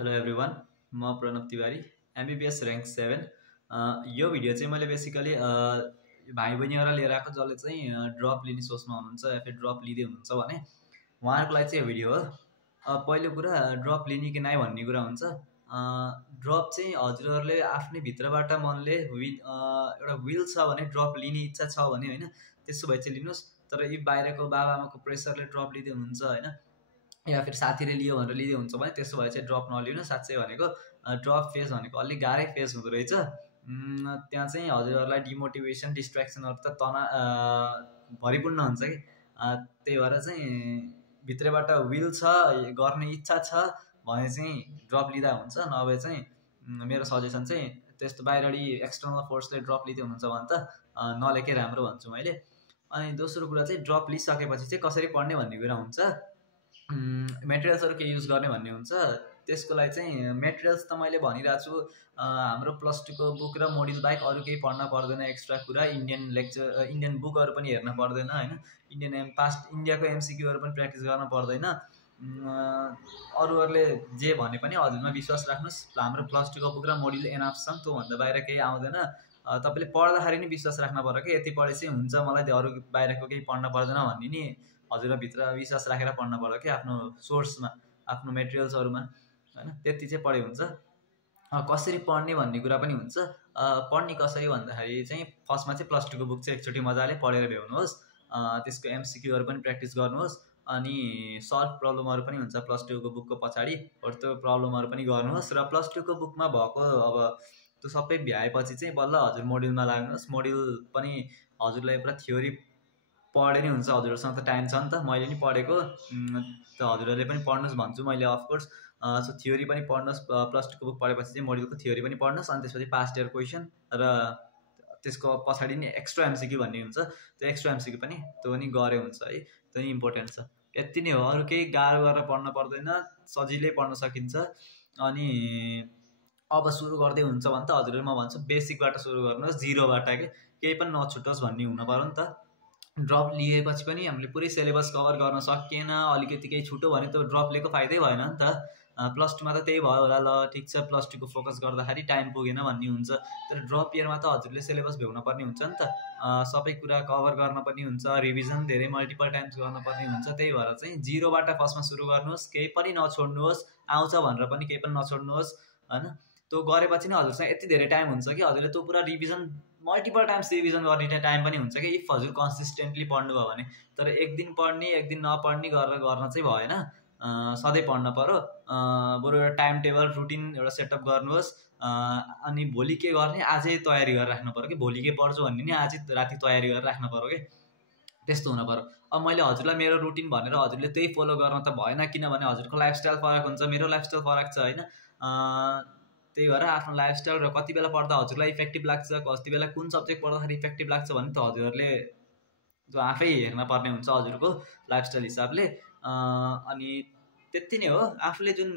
Hello everyone, म Pranab Tiwari, MBBS rank 7। यो video चाहिँ मैले बेसिकली भाइ बहिनीहरूलाई लिएर आएको जसले चाहिँ ड्रप लिने सोच्नु हुनुहुन्छ या फिर ड्रप लिँदै हुनुहुन्छ भने उहाँहरूको लागि चाहिँ यो भिडियो हो। पहिलो कुरा ड्रप लिने कि नै भन्ने कुरा हुन्छ। ड्रप चाहिँ हजुरहरूले आफ्नै भित्रबाट मनले एउटा विल छ भने ड्रप लिने इच्छा छ भने होइन, त्यसो भए चाहिँ लिनुहोस्। तर यी बाहिरको बाबाआमाको प्रेसरले ड्रप लिँदै हुनुहुन्छ होइन, या फिर साथीले लियो भनेर लिँदै हुन्छ भने त्यसो भए चाहिँ ड्रप नलिनु। साँच्चै भनेको ड्रप फेज भनेको अलिक गाह्रै फेज हुँदो रहेछ। त्यहाँ चाहिँ हजुरहरूलाई डिमोटिभेसन डिस्ट्र्याक्सनहरू त भरिपूर्ण हुन्छ कि। त्यही भएर चाहिँ भित्रबाट विल छ, गर्ने इच्छा छ भने चाहिँ ड्रप लिँदा हुन्छ। नभए चाहिँ मेरो सजेसन चाहिँ त्यस्तो बाहिरडी एक्सटर्नल फोर्सले ड्रप लिँदै हुनुहुन्छ भने त नलेकै राम्रो भन्छु मैले। अनि दोस्रो कुरा चाहिँ ड्रप लिइसकेपछि चाहिँ कसरी पढ्ने भन्ने कुरा हुन्छ। मेटेरियल्सहरू के युज गर्ने भन्ने हुन्छ। त्यसको लागि चाहिँ मेटेरियल्स त मैले भनिरहेको छु, हाम्रो +2 को बुक र मोड्युल बाहेक अरू केही पढ्न पर्दैन। एक्स्ट्रा कुरा इन्डियन बुकहरू पनि हेर्न पर्दैन होइन, इन्डियाको एमसिक्यूहरू पनि प्र्याक्टिस गर्न पर्दैन। अरूहरूले जे भने पनि हजुरमा विश्वास राख्नुहोस्, हाम्रो +2 को बुक र मोड्युल एनाफ छन्, त्योभन्दा बाहिर केही आउँदैन। तपाईँले पढ्दाखेरि नै विश्वास राख्नु पर्यो कि यति पढेपछि हुन्छ, मलाई अरू बाहिरको केही पढ्न पर्दैन भन्ने नि हजुरभित्र विश्वास राखेर पढ्न पर्यो कि आफ्नो सोर्समा, आफ्नो मेटेरियल्सहरूमा होइन। त्यति चाहिँ पढे हुन्छ। कसरी पढ्ने भन्ने कुरा पनि हुन्छ। पढ्ने कसरी भन्दाखेरि चाहिँ फर्स्टमा चाहिँ +2 को बुक चाहिँ एकचोटि मजाले पढेर भ्याउनुहोस्। त्यसको एमसिक्यूहरू पनि प्र्याक्टिस गर्नुहोस्। अनि सल्भ प्रब्लमहरू पनि हुन्छ +2 को बुकको पछाडि, त्यो प्रब्लमहरू पनि गर्नुहोस्। र +2 को बुकमा भएको अब त्यो सबै भ्याएपछि चाहिँ बल्ल हजुर मोड्युलमा लाग्नुहोस्। मोड्युल पनि हजुरलाई पुरा थ्योरी पढे नै हुन्छ, हजुरहरूसँग त टाइम छ नि त। मैले नि पढेको, त हजुरहरूले पनि पढ्नुहोस् भन्छु मैले अफकोर्स। सो थ्योरी पनि पढ्नुहोस्, +2 को बुक पढेपछि चाहिँ मोड्युलको थ्योरी पनि पढ्नुहोस्। अनि त्यसपछि पास्ट इयर क्वेसन र त्यसको पछाडि नि एक्स्ट्रा एमसिक्यू भन्ने हुन्छ, त्यो एक्स्ट्रा एमसिक्यू पनि त्यो नि गरे हुन्छ है। त्यो नि इम्पोर्टेन्ट छ। यति नै हो, अरू केही गाह्रो गरेर पढ्न पर्दैन, सजिलै पढ्न सकिन्छ। अनि अब सुरु गर्दै हुन्छ भने त हजुरहरू म भन्छु बेसिकबाट सुरु गर्नुहोस्, जिरोबाट के केही पनि नछुटोस् भन्ने हुनु पऱ्यो नि त। ड्रप लिएपछि पनि हामीले पुरै सिलेबस कभर गर्न सकिएन, अलिकति केही छुट्यो भने त ड्रप लिएको फाइदै भएन नि त। +2 मा त त्यही भयो होला, ल ठिक छ +2 को फोकस गर्दाखेरि टाइम पुगेन भन्ने हुन्छ। तर ड्रप इयरमा त हजुरले सिलेबस भ्याउन पर्ने हुन्छ नि त, सबै कुरा कभर गर्न पर्ने हुन्छ, रिभिजन धेरै मल्टिपल टाइम्स गर्न पर्ने हुन्छ। त्यही भएर चाहिँ जिरोबाट फर्स्टमा सुरु गर्नुहोस्, केही पनि नछोड्नुहोस्, आउँछ भनेर पनि केही पनि नछोड्नुहोस् होइन। त्यो गरेपछि नै हजुरसँग यति धेरै टाइम हुन्छ कि हजुरले त्यो पुरा रिभिजन मल्टिपल टाइम्स रिभिजन गर्ने टाइम पनि हुन्छ कि, इफ हजुर कन्सिस्टेन्टली पढ्नुभयो भने। तर एक दिन पढ्ने एक दिन नपढ्ने गरेर गर्न चाहिँ भएन, सधैँ पढ्न पऱ्यो। बरु एउटा टाइम टेबल रुटिन एउटा सेटअप गर्नुहोस्। अनि भोलि के गर्ने आजै तयारी गरेर राख्नु पऱ्यो कि, भोलि के पढ्छु भन्ने नि आजै राति तयारी गरेर राख्नु पऱ्यो कि, त्यस्तो हुनु पऱ्यो। अब मैले हजुरलाई मेरो रुटिन भनेर हजुरले त्यही फलो गर्न त भएन, किनभने हजुरको लाइफस्टाइल फरक हुन्छ, मेरो लाइफस्टाइल फरक छ होइन। त्यही भएर आफ्नो लाइफस्टाइल र कति बेला पढ्दा हजुरलाई इफेक्टिभ लाग्छ, कति बेला कुन सब्जेक्ट पढ्दाखेरि इफेक्टिभ लाग्छ भने त हजुरहरूले त्यो आफै हेर्न पर्ने हुन्छ हजुरको लाइफस्टाइल हिसाबले। अनि त्यति नै हो। आफूले जुन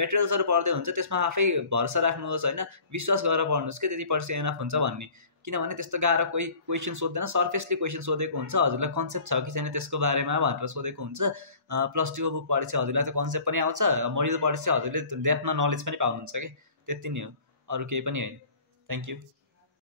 मेटेरियल्सहरू पढ्दै हुन्छ त्यसमा आफै भरोसा राख्नुहोस् होइन, विश्वास गरेर पढ्नुहोस् कि त्यति पढ्छ एनफ हुन्छ भन्ने। किनभने त्यस्तो गाह्रो कोही क्वेसन सोध्दैन, सर्फेसली क्वेसन सोधेको हुन्छ, हजुरलाई कन्सेप्ट छ कि छैन त्यसको बारेमा भनेर सोधेको हुन्छ। +2 को बुक पढेपछि हजुरलाई त कन्सेप्ट पनि आउँछ, मोड्युल पढेपछि हजुरले डेप्थमा नलेज पनि पाउनुहुन्छ कि। त्यति नै हो, अरू केही पनि होइन। Thank you.